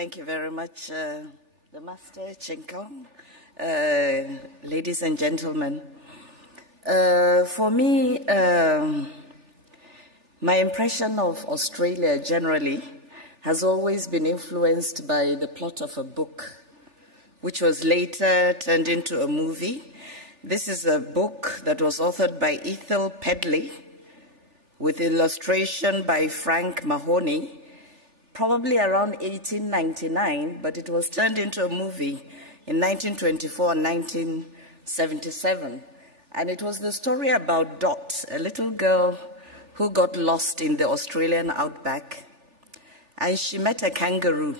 Thank you very much, the Master Chinkong. Ladies and gentlemen, for me, my impression of Australia generally has always been influenced by the plot of a book, which was later turned into a movie. This is a book that was authored by Ethel Pedley, with illustration by Frank Mahoney, probably around 1899, but it was turned into a movie in 1924 and 1977. And it was the story about Dot, a little girl who got lost in the Australian outback. And she met a kangaroo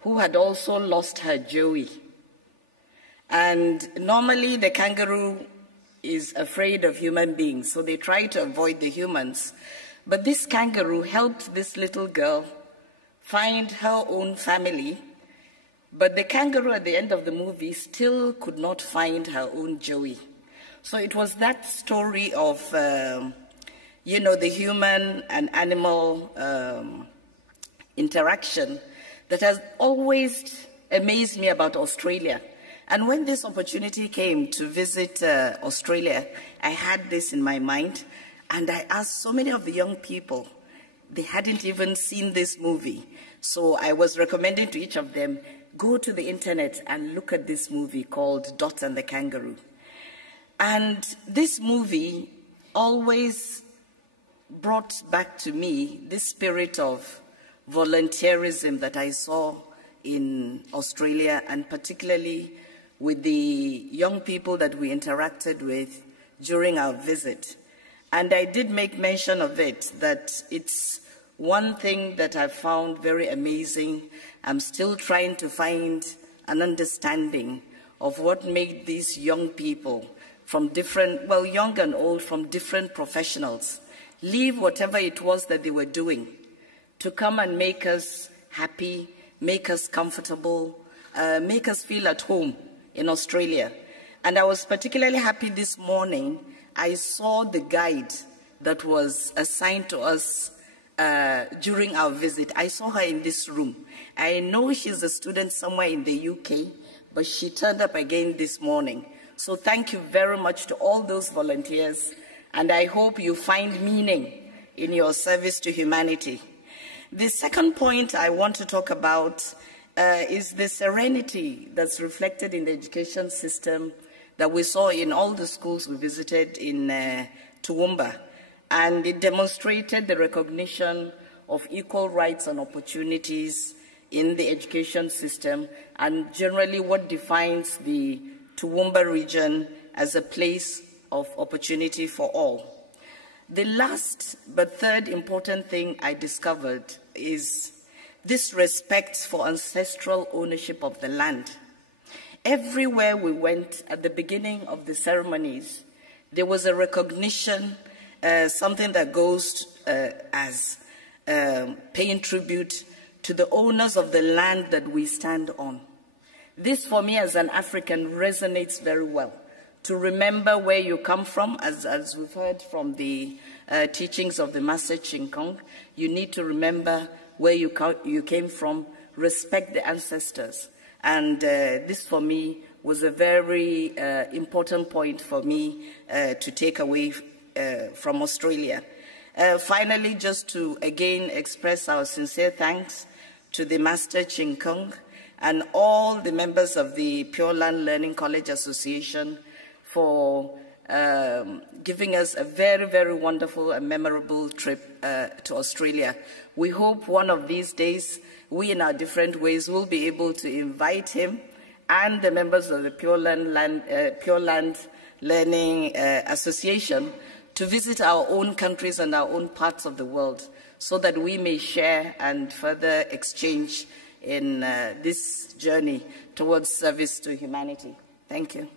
who had also lost her Joey. And normally the kangaroo is afraid of human beings, so they try to avoid the humans. But this kangaroo helped this little girl find her own family, but the kangaroo at the end of the movie still could not find her own Joey. So it was that story of, you know, the human and animal interaction that has always amazed me about Australia. And when this opportunity came to visit Australia, I had this in my mind, and I asked so many of the young people, they hadn't even seen this movie. So I was recommending to each of them, go to the internet and look at this movie called Dot and the Kangaroo. And this movie always brought back to me this spirit of volunteerism that I saw in Australia, and particularly with the young people that we interacted with during our visit. And I did make mention of it, that it's one thing that I found very amazing. I'm still trying to find an understanding of what made these young people from different, well, young and old, from different professionals, leave whatever it was that they were doing to come and make us happy, make us comfortable, make us feel at home in Australia. And I was particularly happy this morning. I saw the guide that was assigned to us during our visit. I saw her in this room. I know she's a student somewhere in the UK, but she turned up again this morning. So thank you very much to all those volunteers, and I hope you find meaning in your service to humanity. The second point I want to talk about is the serenity that's reflected in the education system that we saw in all the schools we visited in Toowoomba. And it demonstrated the recognition of equal rights and opportunities in the education system, and generally what defines the Toowoomba region as a place of opportunity for all. The last but third important thing I discovered is this respect for ancestral ownership of the land. Everywhere we went at the beginning of the ceremonies, there was a recognition, something that goes as paying tribute to the owners of the land that we stand on. This, for me as an African, resonates very well. To remember where you come from, as we've heard from the teachings of the Master Chinkong, you need to remember where you came from, respect the ancestors. And this, for me, was a very important point for me to take away from Australia. Finally, just to again express our sincere thanks to the Master Chinkong and all the members of the Pure Land Learning College Association for giving us a very, very wonderful and memorable trip to Australia. We hope one of these days, we in our different ways will be able to invite him and the members of the Pure Land Learning Association to visit our own countries and our own parts of the world, so that we may share and further exchange in this journey towards service to humanity. Thank you.